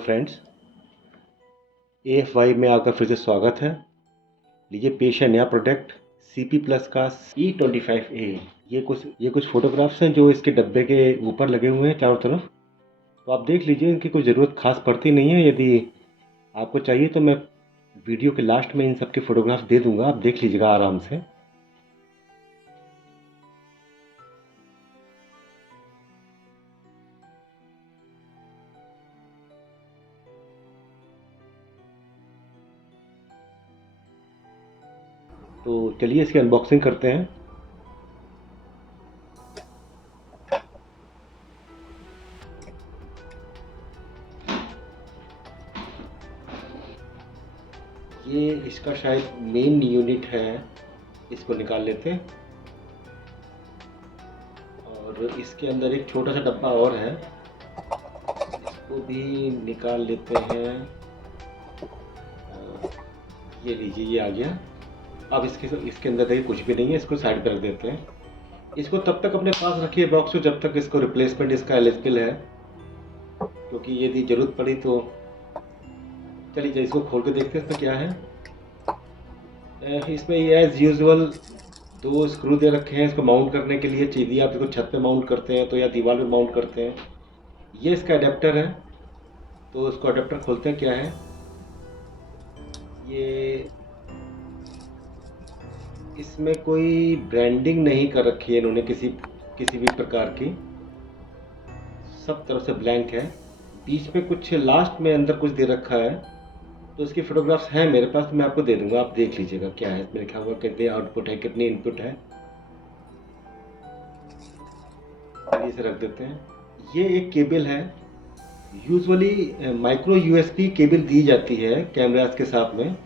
Friends, AFY में आपका फिर से स्वागत है। लीजिए पेश है नया प्रोडक्ट CP प्लस का E25A। ये कुछ फोटोग्राफ्स हैं जो इसके डब्बे के ऊपर लगे हुए हैं चारों तरफ। तो आप देख लीजिए, इनकी कोई ज़रूरत खास पड़ती नहीं है। यदि आपको चाहिए तो मैं वीडियो के लास्ट में इन सब के फ़ोटोग्राफ दे दूँगा, आप देख लीजिएगा आराम से। तो चलिए इसकी अनबॉक्सिंग करते हैं। ये इसका शायद मेन यूनिट है, इसको निकाल लेते हैं। और इसके अंदर एक छोटा सा डब्बा और है, इसको भी निकाल लेते हैं। ये लीजिए, ये आ गया। अब इसके अंदर देखिए कुछ भी नहीं है, इसको साइड पर रख देते हैं। इसको तब तक अपने पास रखिए बॉक्स को जब तक इसको रिप्लेसमेंट इसका एलिजिबल है, क्योंकि यदि ज़रूरत पड़ी तो। चलिए इसको खोल के देखते हैं इसमें क्या है। इसमें एज यूजुअल दो स्क्रू दे रखे हैं इसको माउंट करने के लिए। यदि आप इसको छत पे माउंट करते हैं तो या दीवार पे माउंट करते हैं। ये इसका अडेप्टर है, तो इसको अडेप्टर खोलते हैं क्या है। ये इसमें कोई ब्रांडिंग नहीं कर रखी है इन्होंने किसी भी प्रकार की, सब तरफ से ब्लैंक है। बीच में कुछ लास्ट में अंदर कुछ दे रखा है, तो इसकी फोटोग्राफ्स हैं मेरे पास, तो मैं आपको दे दूंगा, आप देख लीजिएगा क्या है इसमें लिखा हुआ, कितने आउटपुट है कितनी इनपुट है। इसे रख देते हैं। ये एक केबल है, यूजुअली माइक्रो USB केबल दी जाती है कैमरास के साथ में,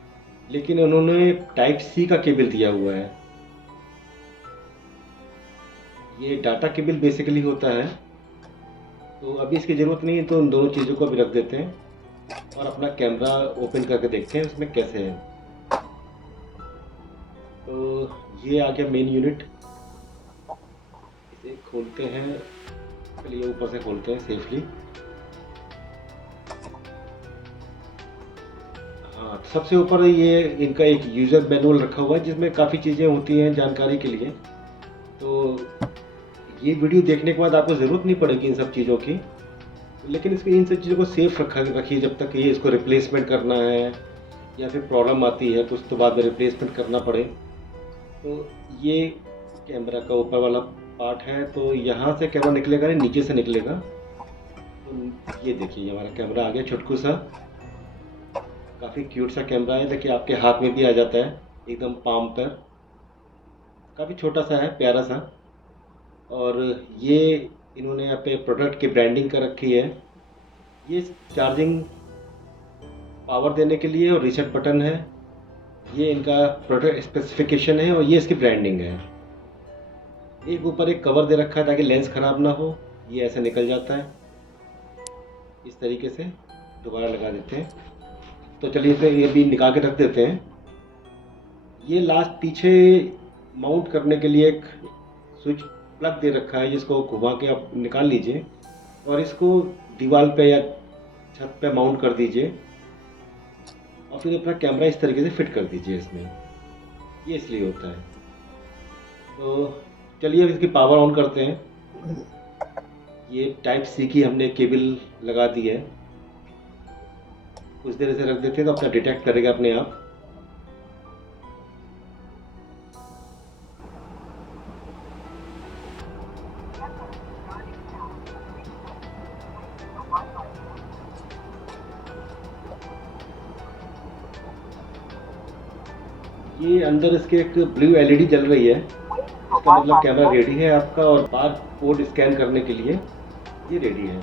लेकिन उन्होंने टाइप C का केबल दिया हुआ है। ये डाटा केबल बेसिकली होता है, तो अभी इसकी ज़रूरत नहीं है, तो उन दोनों चीज़ों को भी रख देते हैं और अपना कैमरा ओपन करके देखते हैं उसमें कैसे है। तो ये आ गया मेन यूनिट, इसे खोलते हैं। चलिए ऊपर से खोलते हैं सेफली। हाँ, सबसे ऊपर ये इनका एक यूज़र मैनुअल रखा हुआ है जिसमें काफ़ी चीज़ें होती हैं जानकारी के लिए। तो ये वीडियो देखने के बाद आपको ज़रूरत नहीं पड़ेगी इन सब चीज़ों की, लेकिन इसमें इन सब चीज़ों को सेफ रखिए जब तक ये इसको रिप्लेसमेंट करना है या फिर प्रॉब्लम आती है कुछ तो बाद में रिप्लेसमेंट करना पड़े। तो ये कैमरा का ऊपर वाला पार्ट है, तो यहाँ से कैमरा निकलेगा नहीं, नीचे से निकलेगा। तो ये देखिए हमारा कैमरा आ गया, छुटकू सा, काफ़ी क्यूट सा कैमरा है। देखिए आपके हाथ में भी आ जाता है एकदम पाम पर, काफ़ी छोटा सा है, प्यारा सा। और ये इन्होंने यहाँ पे प्रोडक्ट की ब्रांडिंग कर रखी है। ये चार्जिंग पावर देने के लिए और रीसेट बटन है। ये इनका प्रोडक्ट स्पेसिफिकेशन है और ये इसकी ब्रांडिंग है। एक ऊपर एक कवर दे रखा है ताकि लेंस ख़राब ना हो, ये ऐसे निकल जाता है। इस तरीके से दोबारा लगा देते हैं। तो चलिए इसे ये भी निकाल के रख देते हैं। ये लास्ट पीछे माउंट करने के लिए एक स्विच प्लग दे रखा है, जिसको घुमा के आप निकाल लीजिए और इसको दीवार पे या छत पे माउंट कर दीजिए और फिर अपना कैमरा इस तरीके से फिट कर दीजिए इसमें। ये इसलिए होता है। तो चलिए अब इसकी पावर ऑन करते हैं। ये टाइप C की हमने केबल लगा दी है, कुछ देर इसे रख देते हैं तो अपना डिटेक्ट करेगा अपने आप। ये अंदर इसके एक ब्लू LED जल रही है, इसका मतलब कैमरा रेडी है आपका, और बार कोड स्कैन करने के लिए ये रेडी है।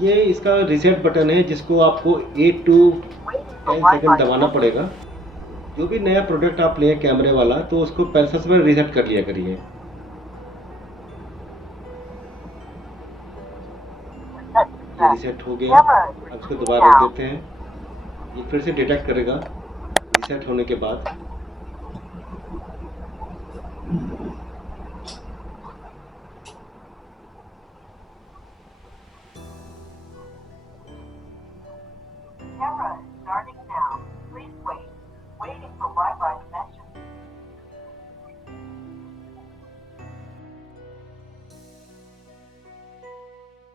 ये इसका रीसेट बटन है जिसको आपको 8 to 10 सेकंड दबाना पड़ेगा। जो भी नया प्रोडक्ट आप लें कैमरे वाला, तो उसको सबसे पहले रीसेट कर लिया करिए। ये रीसेट हो गया, अब इसको दोबारा रख देते हैं। ये फिर से डिटेक्ट करेगा रीसेट होने के बाद।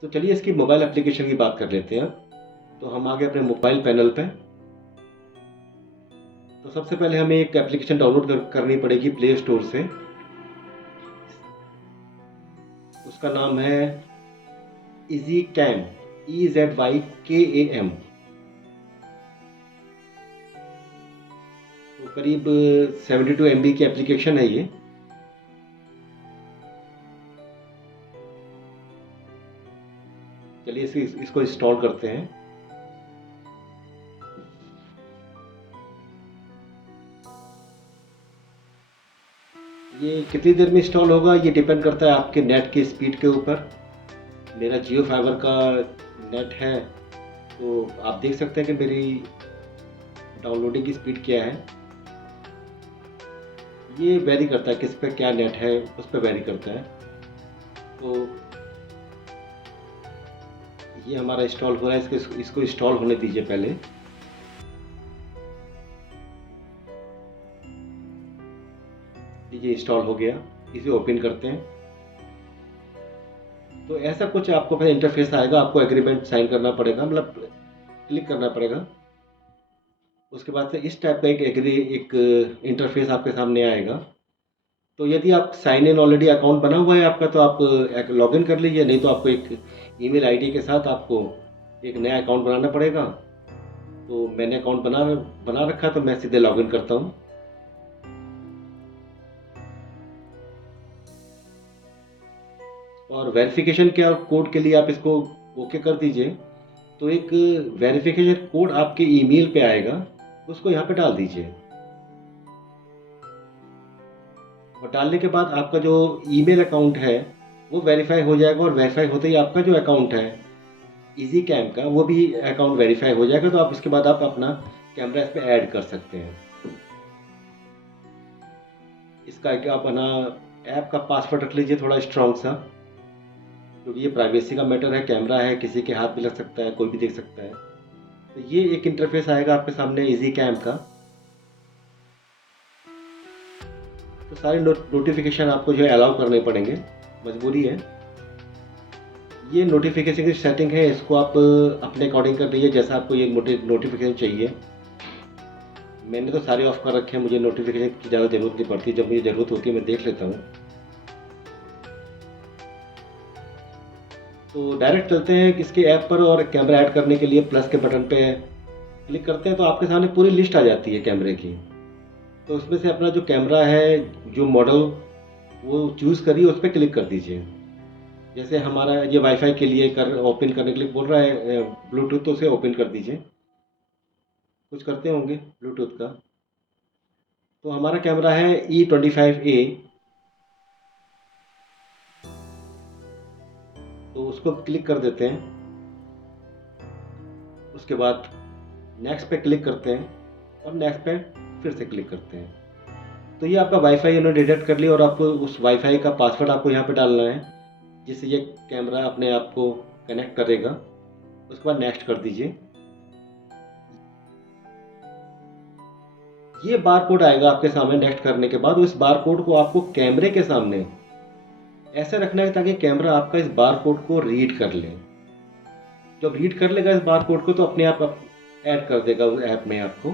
तो चलिए इसकी मोबाइल एप्लीकेशन की बात कर लेते हैं। तो हम आ गए अपने मोबाइल पैनल पे। तो सबसे पहले हमें एक एप्लीकेशन डाउनलोड करनी पड़ेगी प्ले स्टोर से। उसका नाम है इजी कैम, EZYKAM। तो करीब 72 MB की एप्लीकेशन है ये। चलिए इसको इंस्टॉल करते हैं। ये कितनी देर में इंस्टॉल होगा ये डिपेंड करता है आपके नेट की स्पीड के ऊपर। मेरा जियो फाइबर का नेट है, तो आप देख सकते हैं कि मेरी डाउनलोडिंग की स्पीड क्या है। ये वेरी करता है किस पे क्या नेट है, उस पर वेरी करता है। तो ये हमारा इंस्टॉल हो रहा है, इसको इंस्टॉल होने दीजिए पहले। ये इंस्टॉल हो गया, इसे ओपन करते हैं। तो ऐसा कुछ आपको पहले इंटरफेस आएगा, आपको एग्रीमेंट साइन करना पड़ेगा, मतलब क्लिक करना पड़ेगा। उसके बाद से इस टाइप का एक इंटरफेस आपके सामने आएगा। तो यदि आप साइन इन ऑलरेडी अकाउंट बना हुआ है आपका, तो आप लॉगिन कर लीजिए, नहीं तो आपको एक ईमेल आईडी के साथ आपको एक नया अकाउंट बनाना पड़ेगा। तो मैंने अकाउंट बना रखा, तो मैं सीधे लॉगिन करता हूँ। और वेरिफिकेशन के कोड के लिए आप इसको ओके कर दीजिए। तो एक वेरिफिकेशन कोड आपके ईमेल पे आएगा, उसको यहाँ पे डाल दीजिए। और डालने के बाद आपका जो ईमेल अकाउंट है वो वेरीफाई हो जाएगा, और वेरीफाई होते ही आपका जो अकाउंट है इजी कैम का, वो भी अकाउंट वेरीफाई हो जाएगा। तो आप उसके बाद आप अपना कैमरा इसमें ऐड कर सकते हैं। इसका क्या अपना ऐप का पासवर्ड रख लीजिए थोड़ा स्ट्रॉन्ग सा, क्योंकि ये प्राइवेसी का मैटर है। कैमरा है, किसी के हाथ भी लग सकता है, कोई भी देख सकता है। तो ये एक इंटरफेस आएगा आपके सामने इजी कैम का। तो सारे नोटिफिकेशन आपको जो है अलाउ करने पड़ेंगे, मजबूरी है। ये नोटिफिकेशन की सेटिंग है, इसको आप अपने अकॉर्डिंग कर लीजिए, जैसा आपको ये नोटिफिकेशन चाहिए। मैंने तो सारे ऑफ कर रखे हैं, मुझे नोटिफिकेशन की ज़्यादा ज़रूरत नहीं पड़ती। जब मुझे ज़रूरत होती है मैं देख लेता हूँ। तो डायरेक्ट चलते हैं इसके ऐप पर, और कैमरा ऐड करने के लिए प्लस के बटन पे क्लिक करते हैं। तो आपके सामने पूरी लिस्ट आ जाती है कैमरे की। तो उसमें से अपना जो कैमरा है, जो मॉडल, वो चूज़ करिए, उस पर क्लिक कर दीजिए। जैसे हमारा ये वाईफाई के लिए ओपन करने के लिए बोल रहा है ब्लूटूथ, तो उसे ओपन कर दीजिए। कुछ करते होंगे ब्लूटूथ का। तो हमारा कैमरा है E25A। तो उसको क्लिक कर देते हैं। उसके बाद नेक्स्ट पे क्लिक करते हैं, और नेक्स्ट पे फिर से क्लिक करते हैं। तो ये आपका वाईफाई इन्होंने डिटेक्ट कर लिया, और आपको उस वाईफाई का पासवर्ड आपको यहाँ पे डालना है, जिससे ये कैमरा अपने आप को कनेक्ट करेगा। उसके बाद नेक्स्ट कर दीजिए। ये बार कोड आएगा आपके सामने नेक्स्ट करने के बाद। उस बार कोड को आपको कैमरे के सामने ऐसे रखना है ताकि कैमरा आपका इस बार कोड को रीड कर ले। जब रीड कर लेगा इस बार कोड को, तो अपने आप ऐड कर देगा उस ऐप में आपको।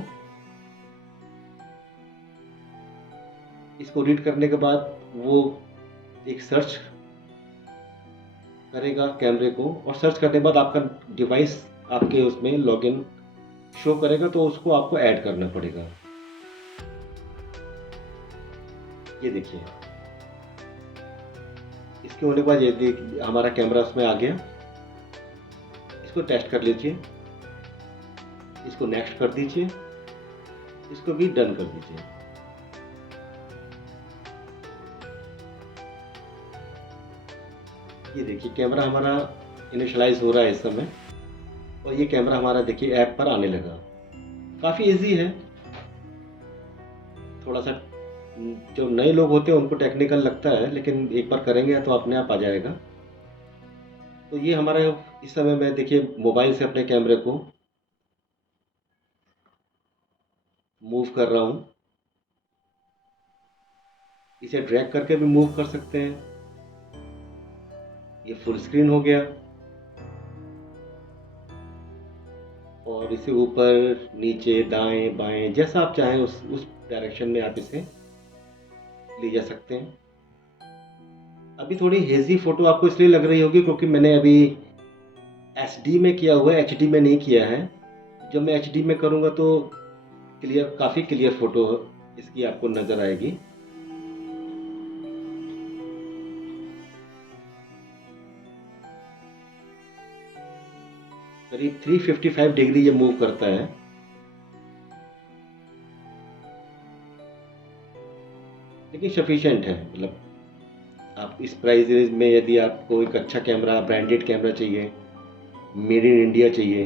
इसको रीड करने के बाद वो एक सर्च करेगा कैमरे को, और सर्च करने के बाद आपका डिवाइस आपके उसमें लॉगिन शो करेगा, तो उसको आपको ऐड करना पड़ेगा। ये देखिए, इसके होने के बाद ये हमारा कैमरा उसमें आ गया। इसको टेस्ट कर लीजिए, इसको नेक्स्ट कर दीजिए, इसको भी डन कर दीजिए। ये देखिए कैमरा हमारा इनिशियलाइज हो रहा है इस समय, और ये कैमरा हमारा देखिए ऐप पर आने लगा। काफ़ी इजी है। थोड़ा सा जो नए लोग होते हैं उनको टेक्निकल लगता है, लेकिन एक बार करेंगे तो अपने आप आ जाएगा। तो ये हमारा इस समय मैं देखिए मोबाइल से अपने कैमरे को मूव कर रहा हूँ। इसे ड्रैग करके भी मूव कर सकते हैं। ये फुल स्क्रीन हो गया। और इसे ऊपर नीचे दाएं बाएं जैसा आप चाहें उस डायरेक्शन में आप इसे ले जा सकते हैं। अभी थोड़ी हेजी फ़ोटो आपको इसलिए लग रही होगी क्योंकि मैंने अभी एचडी में किया हुआ है, एचडी में नहीं किया है। जब मैं एचडी में करूँगा तो काफ़ी क्लियर फ़ोटो इसकी आपको नज़र आएगी। करीब 355 डिग्री ये मूव करता है। लेकिन सफिशिएंट है, मतलब आप इस प्राइस रेंज में यदि आपको एक अच्छा कैमरा, ब्रांडेड कैमरा चाहिए, मेड इन इंडिया चाहिए,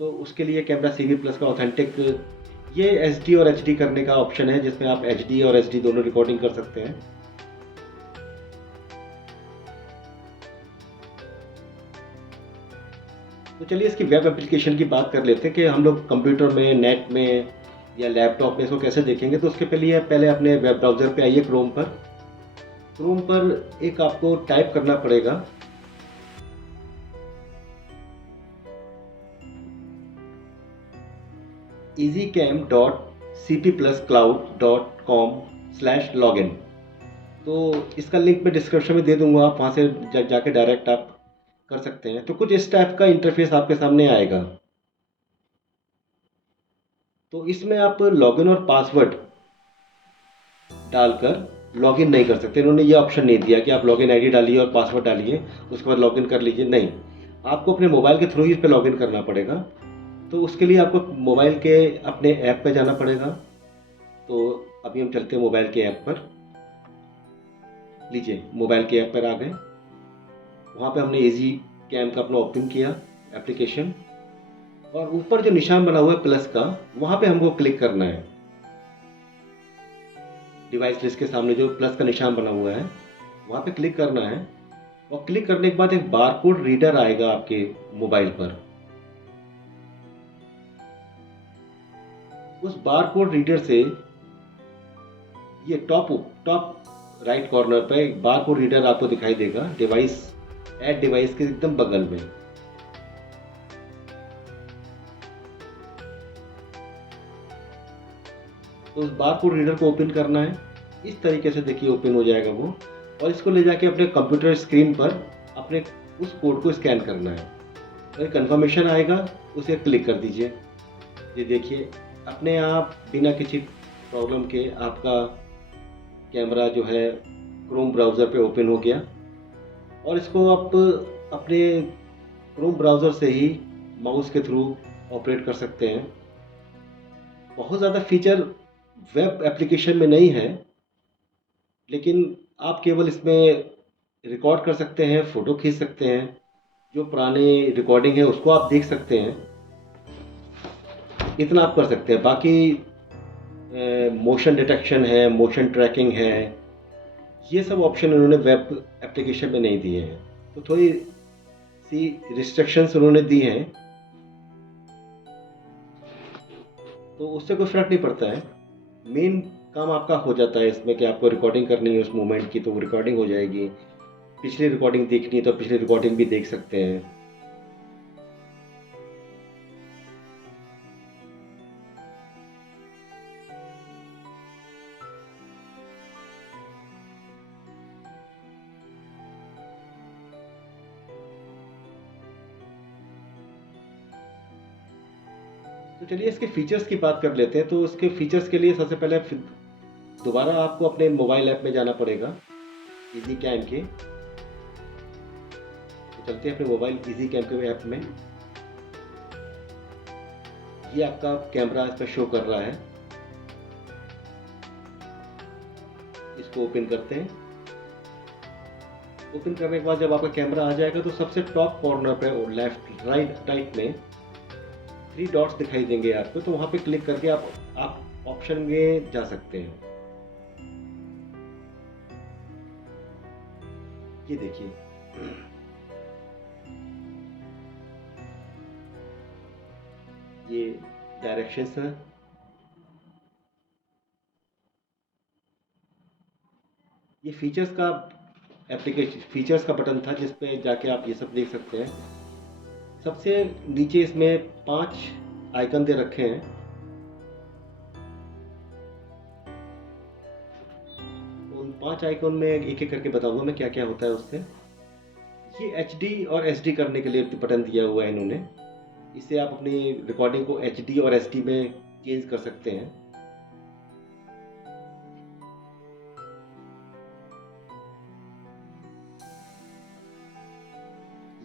तो उसके लिए कैमरा CV प्लस का ऑथेंटिक, ये HD और HD करने का ऑप्शन है जिसमें आप HD और SD दोनों रिकॉर्डिंग कर सकते हैं। तो चलिए इसकी वेब एप्लीकेशन की बात कर लेते हैं कि हम लोग कंप्यूटर में, नेट में या लैपटॉप में इसको कैसे देखेंगे। तो उसके पहले अपने वेब ब्राउज़र पे आइए, क्रोम पर एक आपको टाइप करना पड़ेगा easycam.cppluscloud.com/login। तो इसका लिंक मैं डिस्क्रिप्शन में दे दूंगा, आप वहाँ से जाके डायरेक्ट आप कर सकते हैं। तो कुछ इस टाइप का इंटरफेस आपके सामने आएगा। तो इसमें आप लॉगिन और पासवर्ड डालकर लॉगिन नहीं कर सकते। इन्होंने ये ऑप्शन नहीं दिया कि आप लॉगिन आईडी डालिए और पासवर्ड डालिए उसके बाद लॉगिन कर लीजिए, नहीं, आपको अपने मोबाइल के थ्रू ही इस पर लॉगिन करना पड़ेगा। तो उसके लिए आपको मोबाइल के अपने ऐप पे जाना पड़ेगा। तो अभी हम चलते हैं मोबाइल के ऐप पर। लीजिए, मोबाइल के ऐप पर आ गए। वहाँ पे हमने इजी कैम का अपना ओपन किया एप्लीकेशन, और ऊपर जो निशान बना हुआ है प्लस का, वहाँ पे हमको क्लिक करना है। डिवाइस लिस्ट के सामने जो प्लस का निशान बना हुआ है वहाँ पे क्लिक करना है। और क्लिक करने के बाद एक बारकोड रीडर आएगा आपके मोबाइल पर। उस बारकोड रीडर से ये टॉप राइट कॉर्नर पर एक बारकोड रीडर आपको दिखाई देगा, ऐड डिवाइस के एकदम बगल में। तो उस बारकोड रीडर को ओपन करना है। इस तरीके से देखिए ओपन हो जाएगा वो, और इसको ले जाके अपने कंप्यूटर स्क्रीन पर अपने उस कोड को स्कैन करना है। और कंफर्मेशन आएगा, उसे क्लिक कर दीजिए। ये देखिए अपने आप बिना किसी प्रॉब्लम के आपका कैमरा जो है क्रोम ब्राउज़र पे ओपन हो गया। और इसको आप अपने क्रोम ब्राउज़र से ही माउस के थ्रू ऑपरेट कर सकते हैं। बहुत ज़्यादा फीचर वेब एप्लीकेशन में नहीं है, लेकिन आप केवल इसमें रिकॉर्ड कर सकते हैं, फ़ोटो खींच सकते हैं, जो पुरानी रिकॉर्डिंग है उसको आप देख सकते हैं, इतना आप कर सकते हैं। बाकी मोशन डिटेक्शन है, मोशन ट्रैकिंग है, ये सब ऑप्शन उन्होंने वेब एप्लीकेशन में नहीं दिए हैं। तो थोड़ी सी रिस्ट्रिक्शंस उन्होंने दी हैं, तो उससे कोई फ़र्क नहीं पड़ता है। मेन काम आपका हो जाता है इसमें कि आपको रिकॉर्डिंग करनी है उस मोमेंट की, तो वो रिकॉर्डिंग हो जाएगी। पिछली रिकॉर्डिंग देखनी है तो पिछली रिकॉर्डिंग भी देख सकते हैं। तो चलिए इसके फीचर्स की बात कर लेते हैं। तो इसके फीचर्स के लिए सबसे पहले दोबारा आपको अपने मोबाइल ऐप में जाना पड़ेगा, इजी कैम के। तो चलते हैं अपने मोबाइल इजी कैम के ऐप में। ये आपका कैमरा इस पर शो कर रहा है, इसको ओपन करते हैं। ओपन करने के बाद जब आपका कैमरा आ जाएगा तो सबसे टॉप कॉर्नर पे और राइट में 3 डॉट्स दिखाई देंगे आपको, तो वहाँ पे क्लिक करके आप ऑप्शन में जा सकते हैं। ये देखिए, ये डायरेक्शंस हैं। ये फीचर्स का बटन था जिस पे जाके आप ये सब देख सकते हैं। सबसे नीचे इसमें 5 आइकन दे रखे हैं। उन 5 आइकन में एक एक करके बताऊंगा मैं क्या क्या होता है उससे। ये HD और SD करने के लिए बटन दिया हुआ है इन्होंने। इससे आप अपनी रिकॉर्डिंग को HD और SD में चेंज कर सकते हैं।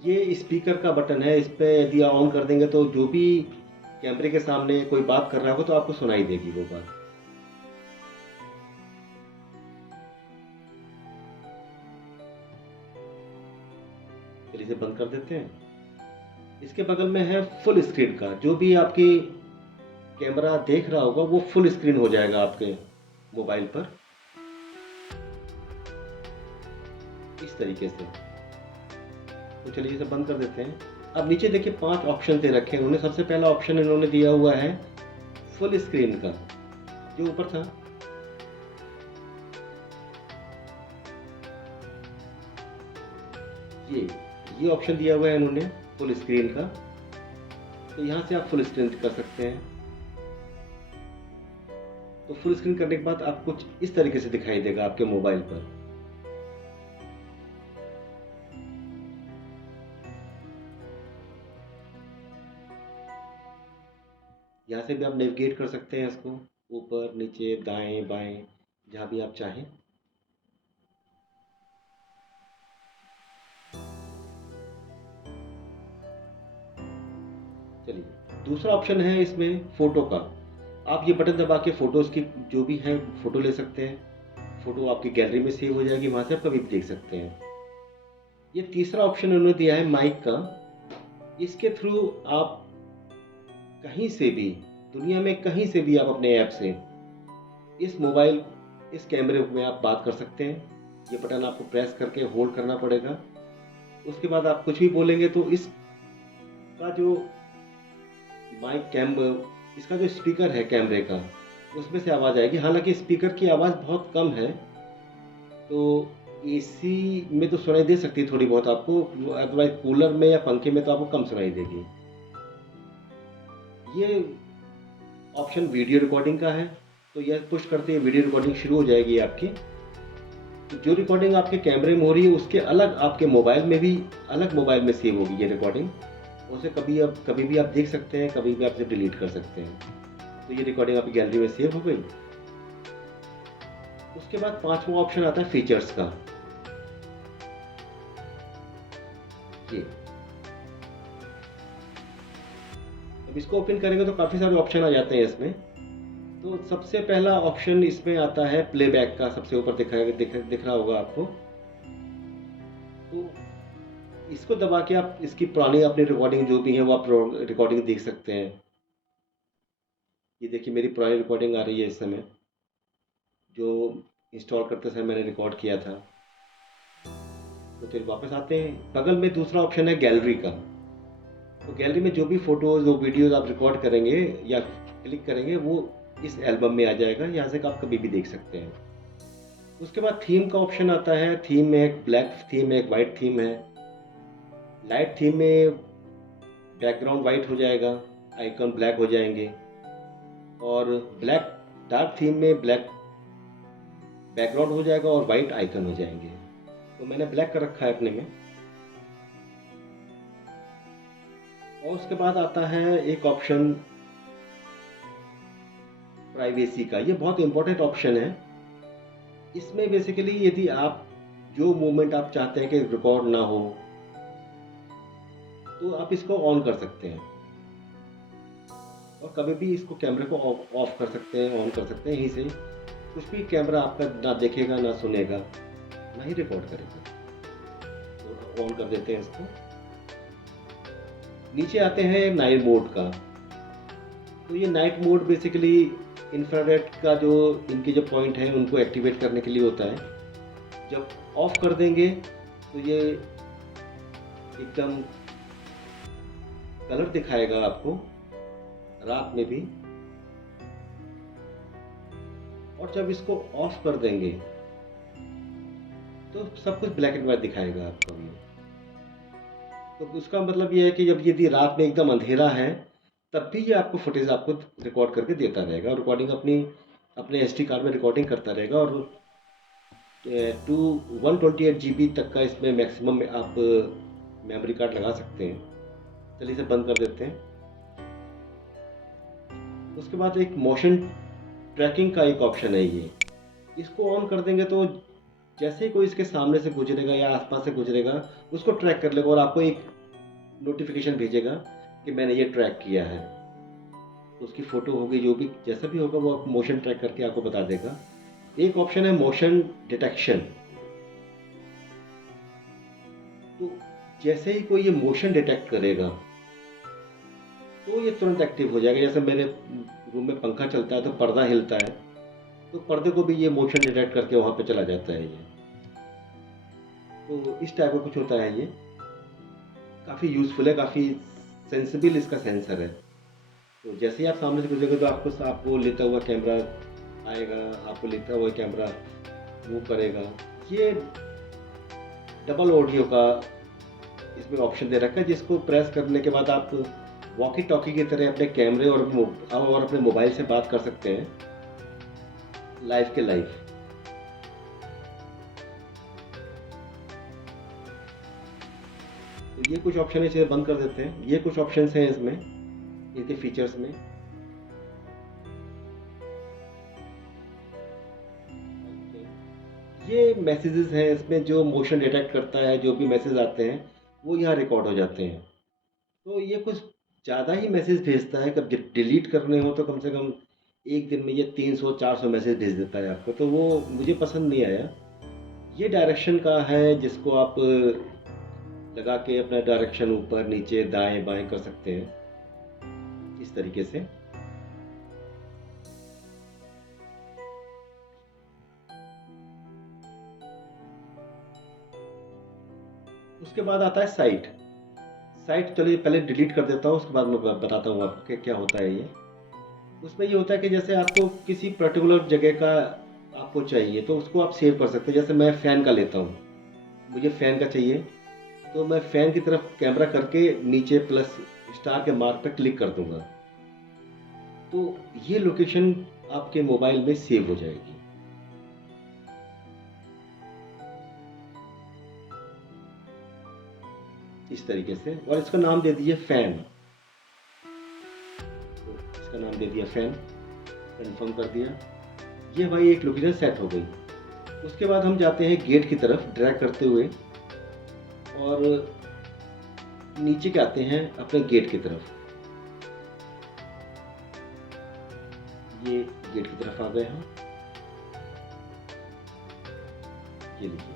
ये स्पीकर का बटन है, इस पे यदि आप ऑन कर देंगे तो जो भी कैमरे के सामने कोई बात कर रहा होगा तो आपको सुनाई देगी वो बात। चलिए इसे बंद कर देते हैं। इसके बगल में है फुल स्क्रीन का, जो भी आपकी कैमरा देख रहा होगा वो फुल स्क्रीन हो जाएगा आपके मोबाइल पर, इस तरीके से। तो चलिए इसे बंद कर देते हैं। अब नीचे देखिए 5 ऑप्शन दे रखे हैं उन्होंने। सबसे पहला ऑप्शन इन्होंने दिया हुआ है फुल स्क्रीन का, जो ऊपर था। ये ऑप्शन दिया हुआ है इन्होंने फुल स्क्रीन का, तो यहाँ से आप फुल स्क्रीन कर सकते हैं। तो फुल स्क्रीन करने के बाद आप कुछ इस तरीके से दिखाई देगा आपके मोबाइल पर। यहाँ से भी आप नेविगेट कर सकते हैं इसको, ऊपर नीचे दाएं बाएं जहाँ भी आप चाहें। चलिए दूसरा ऑप्शन है इसमें फोटो का। आप ये बटन दबा के फोटोज की जो भी है फोटो ले सकते हैं। फोटो आपकी गैलरी में सेव हो जाएगी, वहां से आप कभी भी देख सकते हैं। ये तीसरा ऑप्शन उन्होंने दिया है माइक का। इसके थ्रू आप कहीं से भी, दुनिया में कहीं से भी आप अपने ऐप से इस मोबाइल, इस कैमरे में आप बात कर सकते हैं। ये बटन आपको प्रेस करके होल्ड करना पड़ेगा। उसके बाद आप कुछ भी बोलेंगे तो इसका जो इसका जो स्पीकर है कैमरे का, उसमें से आवाज़ आएगी। हालांकि स्पीकर की आवाज़ बहुत कम है, तो एसी में तो सुनाई दे सकती है थोड़ी बहुत आपको, अदरवाइज कूलर में या पंखे में तो आपको कम सुनाई देगी। ये ऑप्शन वीडियो रिकॉर्डिंग का है, तो यह पुश करते ही वीडियो रिकॉर्डिंग शुरू हो जाएगी आपकी। तो जो रिकॉर्डिंग आपके कैमरे में हो रही है उसके अलग आपके मोबाइल में भी, अलग मोबाइल में सेव होगी ये रिकॉर्डिंग। उसे कभी भी आप देख सकते हैं, कभी भी आप इसे डिलीट कर सकते हैं। तो ये रिकॉर्डिंग आपकी गैलरी में सेव हो गई। उसके बाद 5वां ऑप्शन आता है फीचर्स का। ये अब इसको ओपन करेंगे तो काफ़ी सारे ऑप्शन आ जाते हैं इसमें। तो सबसे पहला ऑप्शन इसमें आता है प्लेबैक का, सबसे ऊपर दिख रहा होगा आपको। तो इसको दबा के आप इसकी पुरानी अपनी रिकॉर्डिंग जो भी है वो आप रिकॉर्डिंग देख सकते हैं। ये देखिए मेरी पुरानी रिकॉर्डिंग आ रही है इस समय, जो इंस्टॉल करते समय मैंने रिकॉर्ड किया था। तो फिर वापस आते हैं, बगल में दूसरा ऑप्शन है गैलरी का। तो गैलरी में जो भी फोटोज और वीडियोज आप रिकॉर्ड करेंगे या क्लिक करेंगे वो इस एल्बम में आ जाएगा, यहाँ से आप कभी भी देख सकते हैं। उसके बाद थीम का ऑप्शन आता है। थीम में एक ब्लैक थीम है, एक वाइट थीम है। लाइट थीम में बैकग्राउंड वाइट हो जाएगा, आइकन ब्लैक हो जाएंगे। और डार्क थीम में ब्लैक बैकग्राउंड हो जाएगा और वाइट आइकन हो जाएंगे। तो मैंने ब्लैक कर रखा है अपने में। और उसके बाद आता है एक ऑप्शन प्राइवेसी का। ये बहुत इंपॉर्टेंट ऑप्शन है। इसमें बेसिकली यदि आप जो मोमेंट आप चाहते हैं कि रिकॉर्ड ना हो, तो आप इसको ऑन कर सकते हैं और कभी भी इसको कैमरे को ऑफ कर सकते हैं, ऑन कर सकते हैं। यहीं से कुछ भी कैमरा आपका ना देखेगा, ना सुनेगा, ना ही रिकॉर्ड करेगा। तो ऑन कर देते हैं इसको। नीचे आते हैं नाइट मोड का। तो ये नाइट मोड बेसिकली इंफ्रारेड का जो इनके जो पॉइंट है उनको एक्टिवेट करने के लिए होता है। जब ऑफ कर देंगे तो ये एकदम कलर दिखाएगा आपको रात में भी, और जब इसको ऑफ कर देंगे तो सब कुछ ब्लैक एंड व्हाइट दिखाएगा आपको। ये तो उसका मतलब ये है कि जब यदि रात में एकदम अंधेरा है तब भी ये आपको फुटेज आपको रिकॉर्ड करके देता रहेगा, और रिकॉर्डिंग अपने एसडी कार्ड में रिकॉर्डिंग करता रहेगा। और टू 128 GB तक का इसमें मैक्सिमम आप मेमोरी कार्ड लगा सकते हैं। चलिए इसे बंद कर देते हैं। उसके बाद एक मोशन ट्रैकिंग का एक ऑप्शन है, ये इसको ऑन कर देंगे तो जैसे ही कोई इसके सामने से गुजरेगा या आसपास से गुजरेगा उसको ट्रैक कर लेगा और आपको एक नोटिफिकेशन भेजेगा कि मैंने ये ट्रैक किया है। उसकी फ़ोटो होगी, जो भी जैसा भी होगा वो मोशन ट्रैक करके आपको बता देगा। एक ऑप्शन है मोशन डिटेक्शन। तो जैसे ही कोई ये मोशन डिटेक्ट करेगा तो ये तुरंत एक्टिव हो जाएगा। जैसे मेरे रूम में पंखा चलता है तो पर्दा हिलता है, तो पर्दे को भी ये मोशन डिटेक्ट करके वहाँ पे चला जाता है। ये तो इस टाइप का कुछ होता है। ये काफ़ी यूज़फुल है, काफ़ी सेंसिबल इसका सेंसर है। तो जैसे ही आप सामने से गुजरेंगे तो आपको लेता हुआ कैमरा आएगा, आपको लेता हुआ कैमरा मूव करेगा। ये डबल ऑडियो का इसमें ऑप्शन दे रखा है, जिसको प्रेस करने के बाद आप वॉकी टॉकी की तरह अपने कैमरे और अपने मोबाइल से बात कर सकते हैं लाइव के लाइव। तो ये कुछ ऑप्शन है, इसे बंद कर देते हैं। ये कुछ ऑप्शंस हैं इसमें, इनके फीचर्स में। ये मैसेजेस हैं इसमें, जो मोशन डिटेक्ट करता है, जो भी मैसेज आते हैं वो यहाँ रिकॉर्ड हो जाते हैं। तो ये कुछ ज़्यादा ही मैसेज भेजता है। कब डिलीट करने हो तो कम से कम एक दिन में ये 300-400 मैसेज भेज देता है आपको, तो वो मुझे पसंद नहीं आया। ये डायरेक्शन का है, जिसको आप लगा के अपना डायरेक्शन ऊपर नीचे दाएं बाएं कर सकते हैं इस तरीके से। उसके बाद आता है साइट। चलिए पहले डिलीट कर देता हूँ, उसके बाद मैं बताता हूँ आपको कि क्या होता है ये। उसमें ये होता है कि जैसे आपको किसी पर्टिकुलर जगह का आपको चाहिए तो उसको आप सेव कर सकते हैं। जैसे मैं फ़ैन का लेता हूँ, मुझे फ़ैन का चाहिए, तो मैं फ़ैन की तरफ कैमरा करके नीचे प्लस स्टार के मार्क पर क्लिक कर दूंगा, तो ये लोकेशन आपके मोबाइल में सेव हो जाएगी। इस तरीके से। और इसका नाम दे दीजिए फ़ैन। तो इसका नाम दे दिया फ़ैन, कंफर्म कर दिया। ये भाई एक लोकेशन सेट हो गई। उसके बाद हम जाते हैं गेट की तरफ ड्रैग करते हुए और नीचे के आते हैं अपने गेट की तरफ। ये गेट की तरफ आ गए हम। ये लीजिए,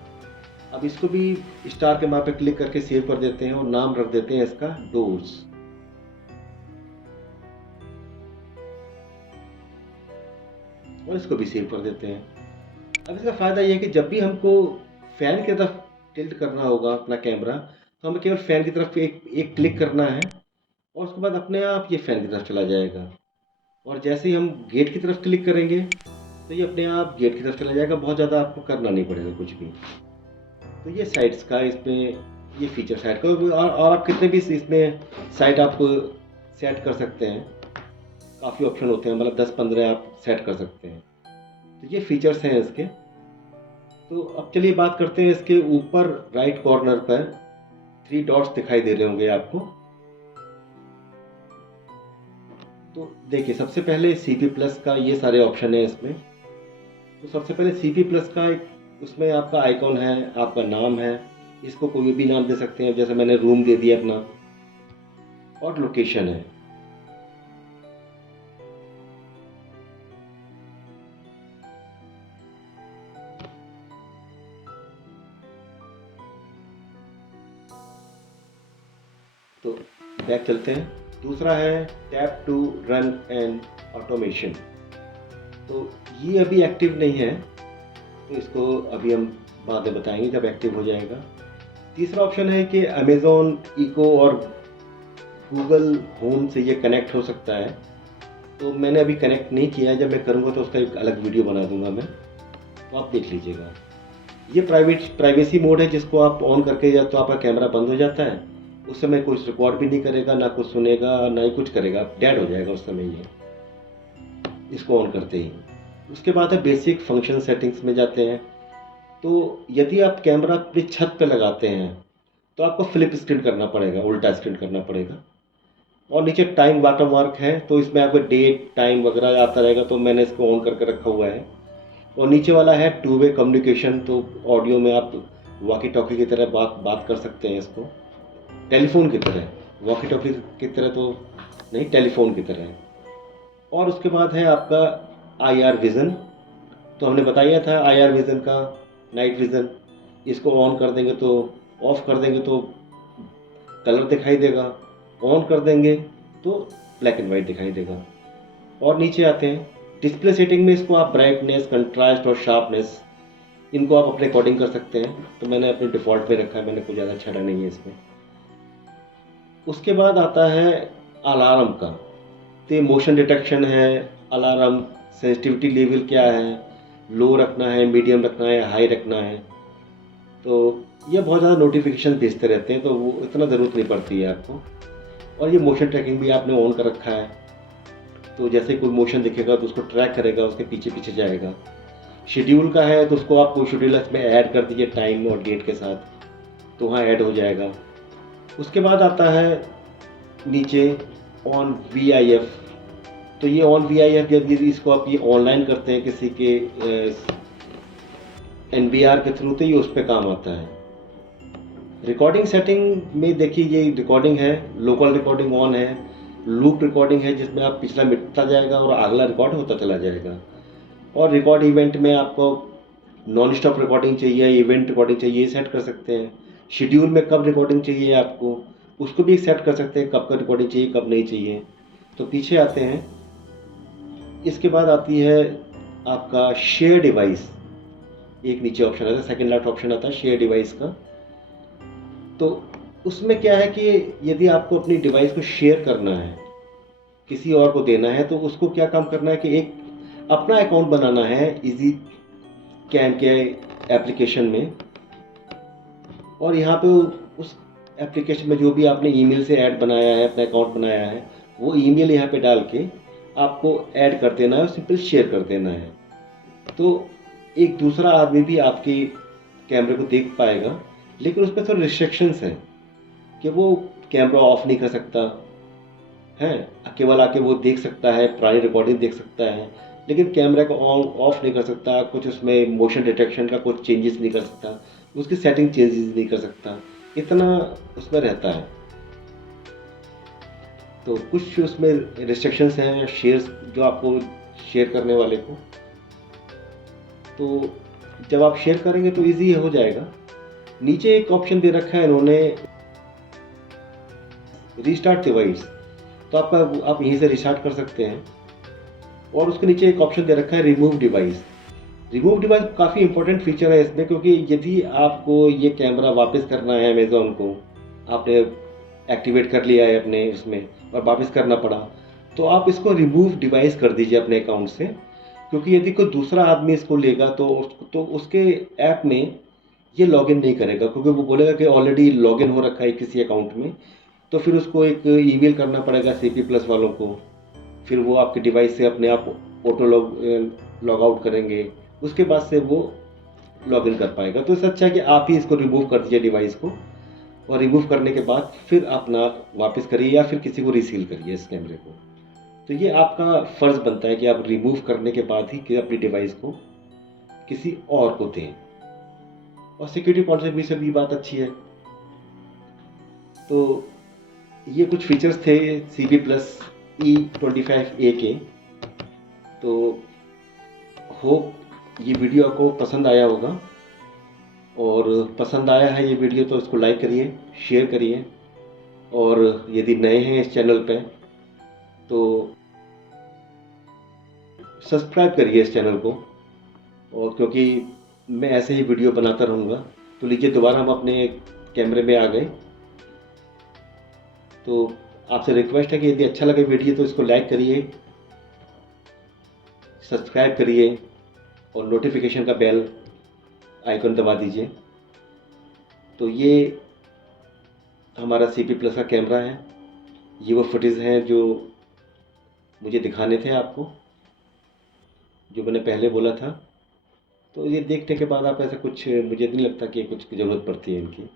अब इसको भी स्टार के मार्क पे क्लिक करके सेव कर देते हैं और नाम रख देते हैं इसका डोर्स। और इसको भी सेव कर देते हैं। अब इसका फ़ायदा यह है कि जब भी हमको फ़ैन की तरफ टिल्ट करना होगा अपना कैमरा, तो हमें केवल फ़ैन की तरफ एक क्लिक करना है और उसके बाद अपने आप ये फ़ैन की तरफ चला जाएगा। और जैसे ही हम गेट की तरफ क्लिक करेंगे तो ये अपने आप गेट की तरफ चला जाएगा। बहुत ज़्यादा आपको करना नहीं पड़ेगा कुछ भी। तो ये साइट्स का इसमें ये फीचर साइट का, और आप कितने भी इसमें साइट आप सेट कर सकते हैं। काफ़ी ऑप्शन होते हैं, मतलब 10-15 आप सेट कर सकते हैं। तो ये फीचर्स हैं इसके। तो अब चलिए बात करते हैं इसके ऊपर राइट कॉर्नर पर 3 डॉट्स दिखाई दे रहे होंगे आपको। तो देखिए, सबसे पहले CP+ का ये सारे ऑप्शन है इसमें। तो सबसे पहले CP+ का उसमें आपका आइकॉन है, आपका नाम है, इसको कोई भी नाम दे सकते हैं, जैसे मैंने रूम दे दिया अपना, और लोकेशन है। तो बैक चलते हैं। दूसरा है tap to run and automation. तो ये अभी एक्टिव नहीं है, तो इसको अभी हम बाद में बताएंगे जब एक्टिव हो जाएगा। तीसरा ऑप्शन है कि अमेज़ॉन इको और गूगल होम से ये कनेक्ट हो सकता है। तो मैंने अभी कनेक्ट नहीं किया है, जब मैं करूँगा तो उसका एक अलग वीडियो बना दूंगा मैं, तो आप देख लीजिएगा। ये प्राइवेसी मोड है, जिसको आप ऑन करके या तो आपका कैमरा बंद हो जाता है उस समय कुछ रिकॉर्ड भी नहीं करेगा, ना कुछ सुनेगा, ना ही कुछ करेगा, डेड हो जाएगा उस समय ये, इसको ऑन करते ही। उसके बाद है बेसिक फंक्शन सेटिंग्स में जाते हैं। तो यदि आप कैमरा अपनी छत पे लगाते हैं तो आपको फ्लिप स्क्रीन करना पड़ेगा, उल्टा स्क्रीन करना पड़ेगा। और नीचे टाइम वाटर मार्क है, तो इसमें आपको डेट टाइम वगैरह आता रहेगा, तो मैंने इसको ऑन करके रखा हुआ है। और नीचे वाला है टू वे कम्युनिकेशन, तो ऑडियो में आप वॉकी टॉकी की तरह बात बात कर सकते हैं इसको, टेलीफोन की तरह, वॉकी टॉकी की तरह तो नहीं, टेलीफोन की तरह। और उसके बाद है आपका IR विज़न। तो हमने बताया था IR विज़न का, नाइट विज़न। इसको ऑन कर देंगे तो, ऑफ कर देंगे तो कलर दिखाई देगा, ऑन कर देंगे तो ब्लैक एंड वाइट दिखाई देगा। और नीचे आते हैं डिस्प्ले सेटिंग में, इसको आप ब्राइटनेस, कंट्रास्ट और शार्पनेस, इनको आप अपने अकॉर्डिंग कर सकते हैं। तो मैंने अपने डिफ़ॉल्ट पे रखा है, मैंने कुछ ज़्यादा छड़ा नहीं है इसमें। उसके बाद आता है अलार्म का। तो ये मोशन डिटेक्शन है, अलार्म, सेंसिटिविटी लेवल क्या है, लो रखना है, मीडियम रखना है, हाई रखना है। तो ये बहुत ज़्यादा नोटिफिकेशन भेजते रहते हैं, तो वो इतना ज़रूरत नहीं पड़ती है आपको। और ये मोशन ट्रैकिंग भी आपने ऑन कर रखा है, तो जैसे कोई मोशन दिखेगा तो उसको ट्रैक करेगा, उसके पीछे पीछे जाएगा। शेड्यूल का है तो उसको आप शेड्यूलर्स में ऐड कर दीजिए टाइम और डेट के साथ, तो वहाँ ऐड हो जाएगा। उसके बाद आता है नीचे ऑन VIF। तो ये ऑन VIF यदि इसको आप ये ऑनलाइन करते हैं किसी के NVR के थ्रू, तो ये उस पर काम आता है। रिकॉर्डिंग सेटिंग में देखिए, ये रिकॉर्डिंग है, लोकल रिकॉर्डिंग ऑन है, लूप रिकॉर्डिंग है जिसमें आप पिछला मिटता जाएगा और अगला रिकॉर्ड होता चला जाएगा। और रिकॉर्ड इवेंट में आपको नॉन स्टॉप रिकॉर्डिंग चाहिए, इवेंट रिकॉर्डिंग चाहिए, ये सेट कर सकते हैं। शेड्यूल में कब रिकॉर्डिंग चाहिए आपको, उसको भी सेट कर सकते हैं, कब का रिकॉर्डिंग चाहिए, कब नहीं चाहिए। तो पीछे आते हैं, इसके बाद आती है आपका शेयर डिवाइस। एक नीचे ऑप्शन आता है, सेकेंड लास्ट ऑप्शन आता है शेयर डिवाइस का। तो उसमें क्या है कि यदि आपको अपनी डिवाइस को शेयर करना है, किसी और को देना है, तो उसको क्या काम करना है कि एक अपना अकाउंट बनाना है इजी कैम के एप्लीकेशन में। और यहाँ पे उस एप्लीकेशन में जो भी आपने ईमेल से ऐड बनाया है, अपना अकाउंट बनाया है, वो ईमेल यहाँ पे डाल के आपको ऐड कर देना है और सिंपल शेयर कर देना है। तो एक दूसरा आदमी भी आपके कैमरे को देख पाएगा, लेकिन उसमें थोड़े रिस्ट्रिक्शंस हैं कि वो कैमरा ऑफ नहीं कर सकता है, केवल आके वो देख सकता है, पुरानी रिकॉर्डिंग देख सकता है, लेकिन कैमरा को ऑन ऑफ नहीं कर सकता, कुछ उसमें मोशन डिटेक्शन का कुछ चेंजेस नहीं कर सकता, उसकी सेटिंग चेंजेस नहीं कर सकता, इतना उसमें रहता है। तो कुछ उसमें रिस्ट्रिक्शंस हैं शेयर्स, जो आपको शेयर करने वाले को। तो जब आप शेयर करेंगे तो इजी हो जाएगा। नीचे एक ऑप्शन दे रखा है इन्होंने, रीस्टार्ट डिवाइस। तो आप यहीं से रिस्टार्ट कर सकते हैं। और उसके नीचे एक ऑप्शन दे रखा है रिमूव डिवाइस। रिमूव डिवाइस काफ़ी इंपॉर्टेंट फीचर है इसमें, क्योंकि यदि आपको ये कैमरा वापस करना है अमेज़ॉन को, आपने एक्टिवेट कर लिया है अपने इसमें और वापस करना पड़ा, तो आप इसको रिमूव डिवाइस कर दीजिए अपने अकाउंट से। क्योंकि यदि कोई दूसरा आदमी इसको लेगा तो उसके ऐप में ये लॉगिन नहीं करेगा, क्योंकि वो बोलेगा कि ऑलरेडी लॉगिन हो रखा है किसी अकाउंट में। तो फिर उसको एक ईमेल करना पड़ेगा CP Plus वालों को, फिर वो आपके डिवाइस से अपने आप ऑटो लॉग आउट करेंगे, उसके बाद से वो लॉगिन कर पाएगा। तो इससे अच्छा है कि आप ही इसको रिमूव कर दीजिए डिवाइस को, और रिमूव करने के बाद फिर अपना वापस करिए या फिर किसी को रिसील करिए इस कैमरे को। तो ये आपका फ़र्ज़ बनता है कि आप रिमूव करने के बाद ही कि अपनी डिवाइस को किसी और को दें। और सिक्योरिटी पॉइंट ऑफ व्यू से भी बात अच्छी है। तो ये कुछ फीचर्स थे CP Plus E25A के। तो होप ये वीडियो आपको पसंद आया होगा, और पसंद आया है ये वीडियो तो इसको लाइक करिए, शेयर करिए, और यदि नए हैं इस चैनल पे तो सब्सक्राइब करिए इस चैनल को। और क्योंकि मैं ऐसे ही वीडियो बनाता रहूँगा। तो लीजिए, दोबारा हम अपने कैमरे में आ गए। तो आपसे रिक्वेस्ट है कि यदि अच्छा लगे वीडियो तो इसको लाइक करिए, सब्सक्राइब करिए और नोटिफिकेशन का बेल आइकन दबा दीजिए। तो ये हमारा CP+ का कैमरा है। ये वो फुटेज हैं जो मुझे दिखाने थे आपको, जो मैंने पहले बोला था। तो ये देखने के बाद आप ऐसा कुछ, मुझे नहीं लगता कि कुछ ज़रूरत पड़ती है इनकी।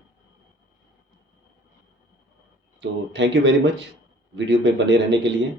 तो thank you very much video पे बने रहने के लिए।